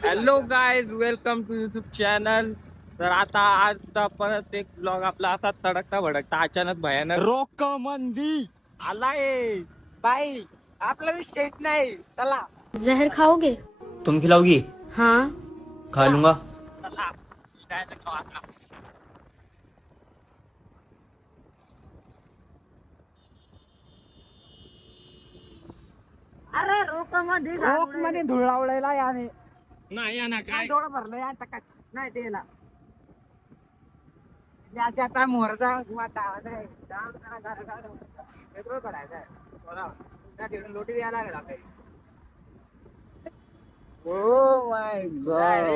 Hello guys, welcome to YouTube channel. तर आता आजचा परत एक ब्लॉग आपला असा तडकता भडकता अचानक भयानक रोक मंदी आलाय. भाई आपला विषय नाही. चला जहर खाओगे? तुम खिलाओगी? हाँ. खा लूंगा. चला काय तर खाऊ आता. अरे रोक मध्ये धूळ लावलेला याने नाही या ना काय थोडं भरलं या टकात नाही त्याला याच्या मोहरचा वाटा आहे. पेट्रोल भरायचं आहे. त्या तिकडून लोटी द्यायला लागेल आपल्याला. Oh my God.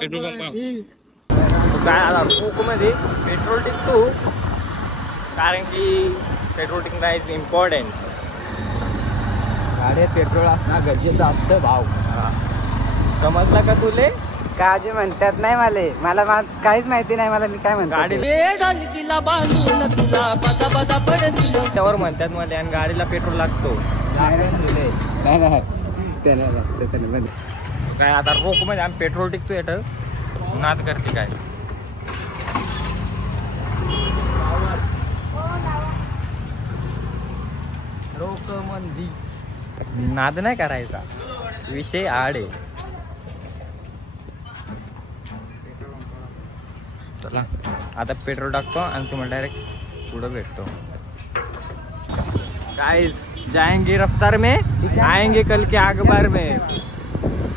Petrol pump काय आता रोक मध्ये पेट्रोल टिकतो कारण की पेट्रोल टिकणं इज इम्पॉर्टंट. गाड्यात पेट्रोल असणार गरजेचं असतं भाव. समजला का तुले? काय जे म्हणतात नाही मला काहीच माहिती नाही. मला मी काय म्हणतो गाडी त्यावर म्हणतात मला आणि गाडीला पेट्रोल लागतो. काय आता रोक मध्ये आम्ही पेट्रोल टिकतो येत नाद करते काय. रोक मंदी नाद नाही करायचा, विषय आड आहे. चला आता पेट्रोल टाकतो आणि तुम्हाला डायरेक्ट पुढं भेटतो. गाइस जाएंगे रफ्तार में, आएंगे कल के अखबार में.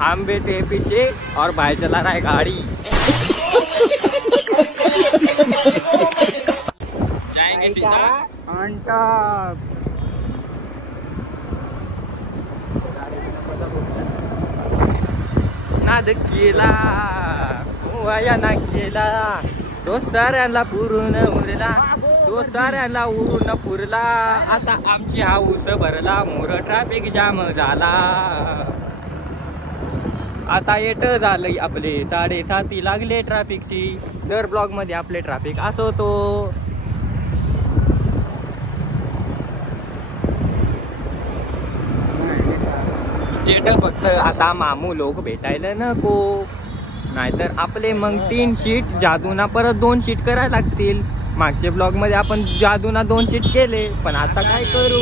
हम बैठे पीछे और भाई चला रहा है गाड़ी. जाएंगे सीधा ऑन टॉप. नाद केला वाया ना केला तो साऱ्यांना पुरून उरला, तो साऱ्यांना उरून पुरला. आता आमची हाऊस भरला, मोर ट्रॅफिक जाम झाला. आता येट झालंय आपले 7:30 लागले ट्रॅफिकची. दर ब्लॉक मध्ये आपले ट्रॅफिक असतो. येट फक्त आता मामू लोक भेटायला नको, नाहीतर आपले मग 3 शीट जादूना परत 2 शीट करायला लागतील. मागच्या ब्लॉग मध्ये आपण जादूना 2 शीट केले, पण आता काय करू.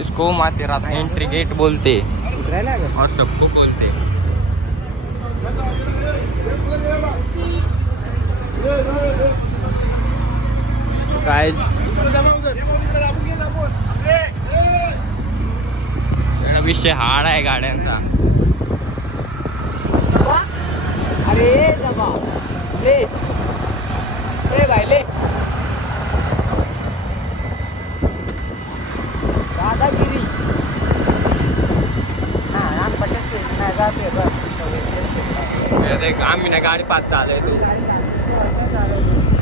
इसको माथेरान एंट्री गेट बोलते और सबको बोलते. गाइस विषय हार्ड आहे गाड्यांचा. अरे जबा ले ले भाई ले. दादागिरी ना पटकन नाही जाते बस. आम्ही ना गाडी पाच चालय तू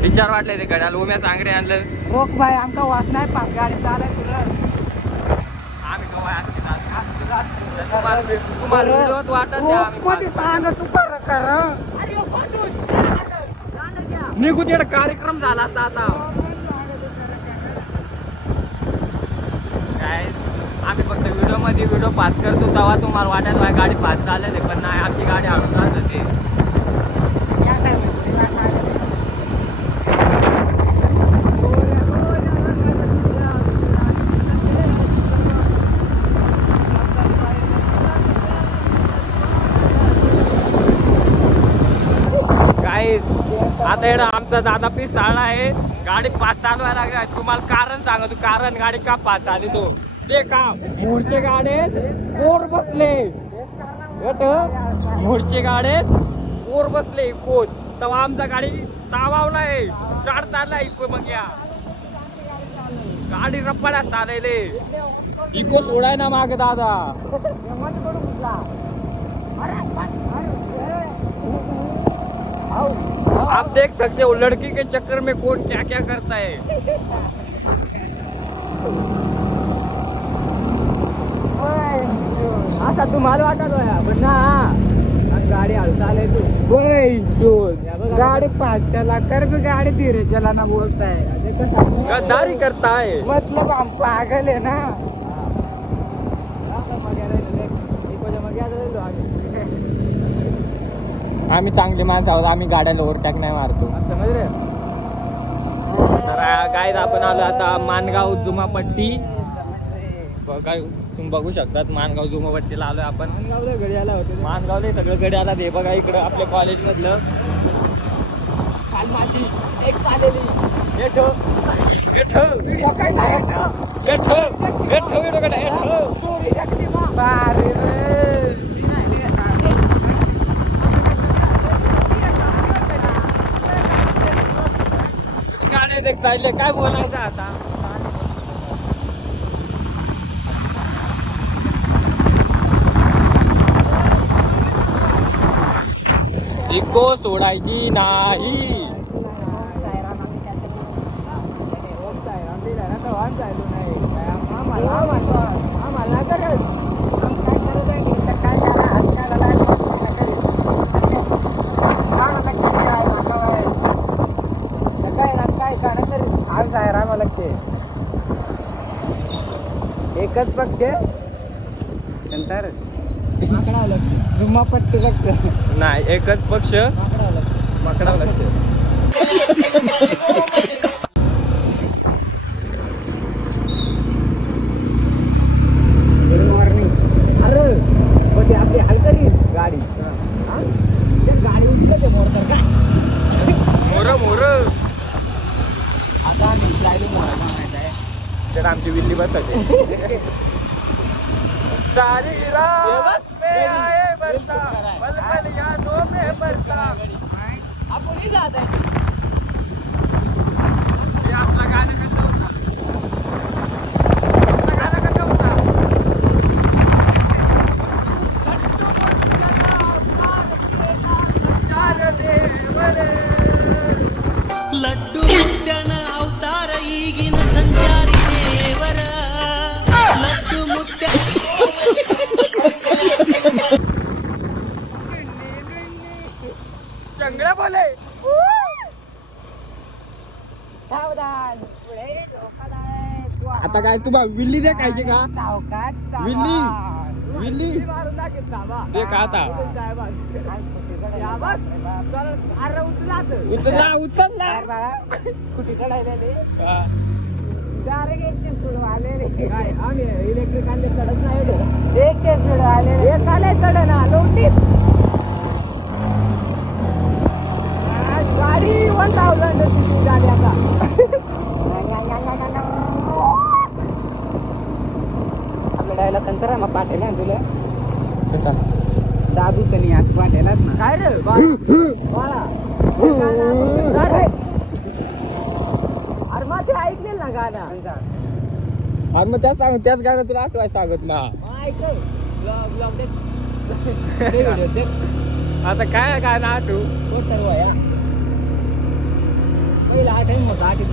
विचार वाटले ते गड्याला उम्या सांगरे आणलं. रोक भाई आमका वास नाही. पाच गाडी चालय तुला. आम्ही तुम्हाला विरोध वाटत निघू तिकडे कार्यक्रम झाला असता. आता काय आम्ही फक्त व्हिडिओ मध्ये व्हिडिओ पास करतो तेव्हा तुम्हाला वाटायला गाडी पास चालले, पण नाही आमची गाडी हळून चालत होती. आता येणं आमचा दादा पीस चालला आहे. गाडी पास चालवायला लागला. तुम्हाला कारण सांगतो, कारण गाडी का पास चालली तो ते का मोरचे गाडीत कोर बसले. मोरचे गाडीत कोर बसले कोच तेव्हा आमचा गाडी तावावलाय चार चाललाय. इको मग या गाडी रप्पाड्यात चालले. इको सोडाय ना माग दादा. आप देख सकते हो लड़की के चक्कर में कौन क्या क्या करता है. असा तुम्हाला वाटत पण ना गाडी हळू तू गाडी पाच चला कर भी गाडी धीरे चला ना बोलताय. गद्दारी करता है मतलब हम पागल है ना. आम्ही चांगले माणसं आहोत, आम्ही गाड्याला ओव्हरटॅक नाही मारतो. तर काय आपण आलो आता मानगाव जुमापट्टी. बघा तुम्ही बघू शकतात मानगाव जुमापट्टीला आलोय आपण. मानगावला सगळं गडी आला ते बघा इकडं आपल्या कॉलेज मधलं. गाड्या एक साईडले काय बोलायचं आता. इको सोडायची नाही. एकच पक्ष नंतर जुमापट्टी लक्ष नाही एकच पक्ष माकडा लक्ष. मॉर्निंग. अरे पण ते आपली हलकरी गाडी गाडी उठलं ते मोर तर का मोर आता आम्ही जायला माहित आहे. तर आमची विल्ली बसायची. सारी रात में आए बरसा पल पल यादों में बरसा. आपण जात आहे. हे आपलं गाणं कसं होतं. आपलं गाणं कसं होतं. ಲಡ್ಡು ಮುದ್ದನ ಅವತಾರ ಈಗಿನ ಸಂಚಾರಿ ದೇವರ ಲಡ್ಡು ಮುದ್ದ चंगळा बोले. सावधान पुढे धोकादायक. आता काय तू विल्ली दे खायची का. सावकाश विल्ली विल्ली दे का आता. उचलला उचलला. कुठे चढायला हा. डायरेक्ट एकटे सोडून आले रे. आम्ही इलेक्ट्रिक आणले चढत नाही. एकटे सोडून आले एक आले चढ ना लोटीत. गाडी 1000 सीसी गाडी आता. आपल्या डायला कंतर आहे मग पाटेल आहे तुला दादू तनी आज पाटेलाच ना काय रे बाळा. अरे मग ते ऐकलेल ना गाणं. आणि मग त्याच गाणं तुला आठवाय सांगत ना. आता काय गाणं आठवू. पहिला आठ मोठा आठीत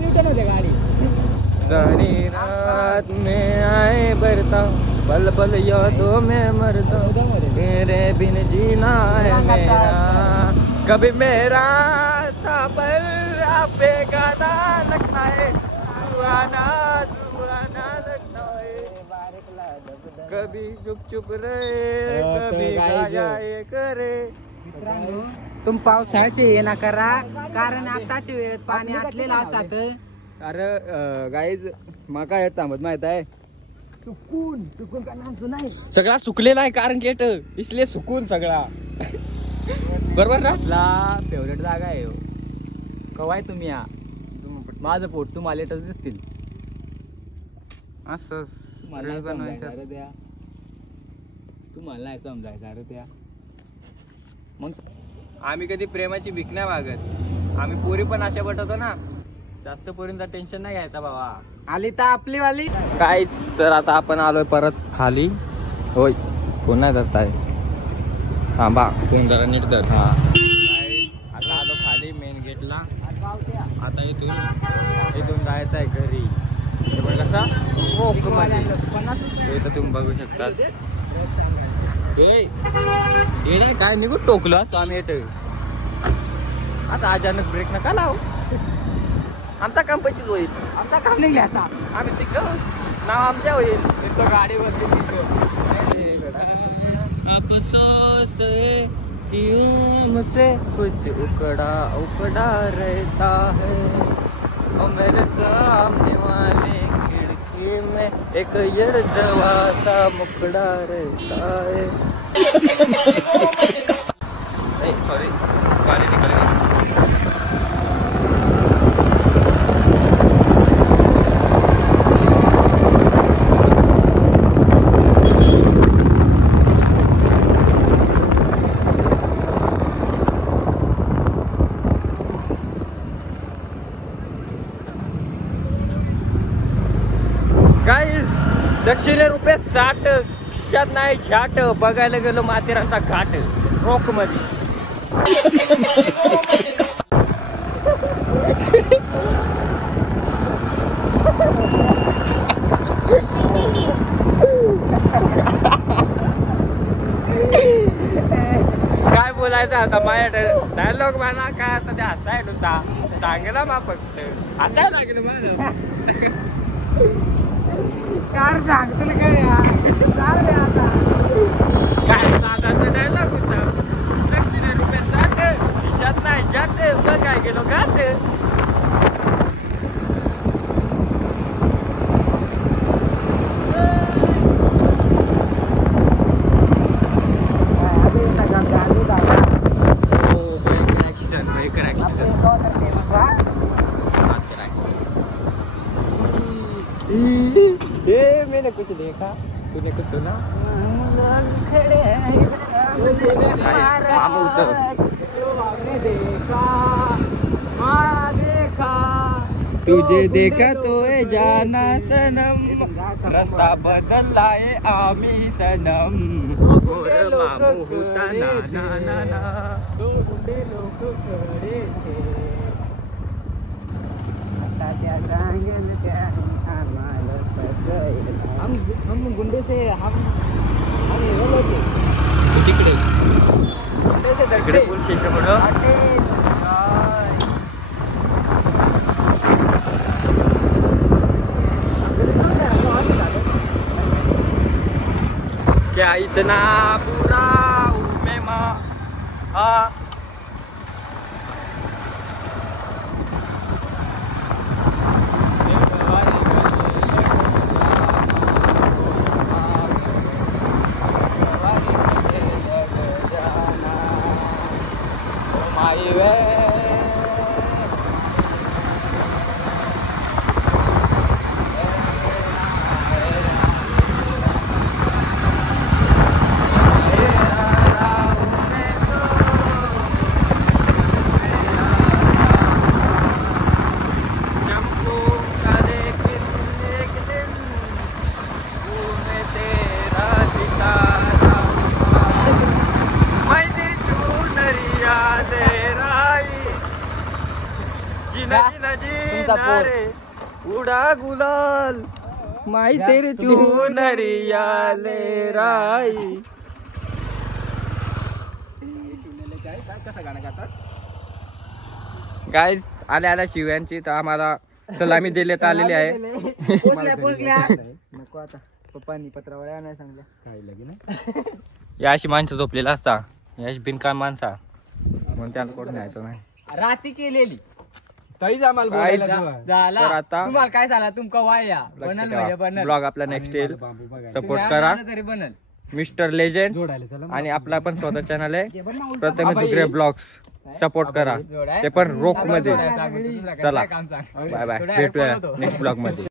न्यूटन होते गाडी. सारी रात में आए बरता पल पल यादों में मरता तेरे बिन जीना है मेरा कभी मेरा था पर आपे गाना लगता है सुहाना सुहाना लगता है कभी चुप चुप रहे कभी गाया ये करे. मित्रांनो तुम पावसाळ्याचे ये ना करा कारण आताच्या वेळेत पाणी आटलेलं असतात. अरे गाईज मका येत थांबत माहित आहे. चुकून चुकून का नाचू नाही. सगळा सुकलेला आहे कारण गेट इसलिए सुकून सगळा. बरोबर ना. आपला फेवरेट जागा आहे कवाय तुम्ही या माझं पोट तुम्हाला लेटच दिसतील. असं तुम्हाला नाही समजायचं अरे त्या. मग आम्ही कधी प्रेमाची भीक नाही मागत. आम्ही पोरी पण अशा पटवतो ना. जास्त पोरींचा टेन्शन नाही घ्यायचा बाबा. आली तर आपली वाली. काय तर आता आपण आलोय परत खाली. होय कोण नाही धरताय. थांबा तुम्ही जरा नीट धर. हा आता आलो खाली मेन गेटला. आता इथून जायचं आहे घरी. हे पण कसा रोक मध्ये इथं तुम्ही बघू शकतात. हे नाही काय निघून टोकलो असतो आम्ही येत. आता अचानक ब्रेक नका लावू. आमचा काम पैसे होईल. आमचा काम निघले असता आम्ही तिकडं नाव आमच्या होईल. गाडीवरती अफसोस है कि मुझसे कुछ उकड़ा उकड़ा रहता है. और मेरे सामने वाले खिड़की में एक यड़वा सा मुकड़ा रहता है. सॉरी गाड़ी निकल गई. दक्षिणे रुपये 60 खिशात नाही झाट. बघायला गेलो माथेरानचा घाट रोक मध्ये. काय बोलायचं आता माझ्या डायलॉग म्हणा काय आता ते हसायला होता. सांगेला मा फक्त हसायला लागलं माझं. कार सांगतो काय आता काय साधारण डायलॉग होता. दक्षिणे रुपये 60 खिशात नाही जात. काय गेलो घाट. मैंने कुछ देखा तूने कुछ सुना. तुझे देखा तो है जाना सनम. रस्ता बदललाय आम्ही सनम. मामू होता ना ना ना ना. लोक खडे थे. हम गुंडे से हम होते तिकडे गुंडे से तिकडे पोलीस स्टेशन म्हणून क्या इतना बुरा हूँ मैं माँ. हाँ उड़ा गुलाल माई तेरे चुनरिया ले राई. कसं गाणं गातात गाईज आल्या आल्या शिव्यांची तर आम्हाला सलामी देण्यात आलेली आहे. पोचल्या नको आता पप्पांनी पत्रावळ्या नाही सांगल्या काही लगे. या अशी माणसं झोपलेला असता. याशी बिनकाम माणसा म्हणून त्यांना कोण न्यायचं नाही. राती केलेली काहीच आम्हाला बोलायला झाला. तर आता तुम्हाला काय झाला तुमका वाया बनल म्हणजे बनल. ब्लॉग आपला नेक्स्ट येईल. सपोर्ट करा. तरी बनल मिस्टर लेजेंड. आणि आपला पण स्वतः चॅनल आहे प्रथमेश दुगरे ब्लॉग्स. सपोर्ट करा ते पण रोक मध्ये. चला बाय बाय भेटूया नेक्स्ट ब्लॉग मध्ये.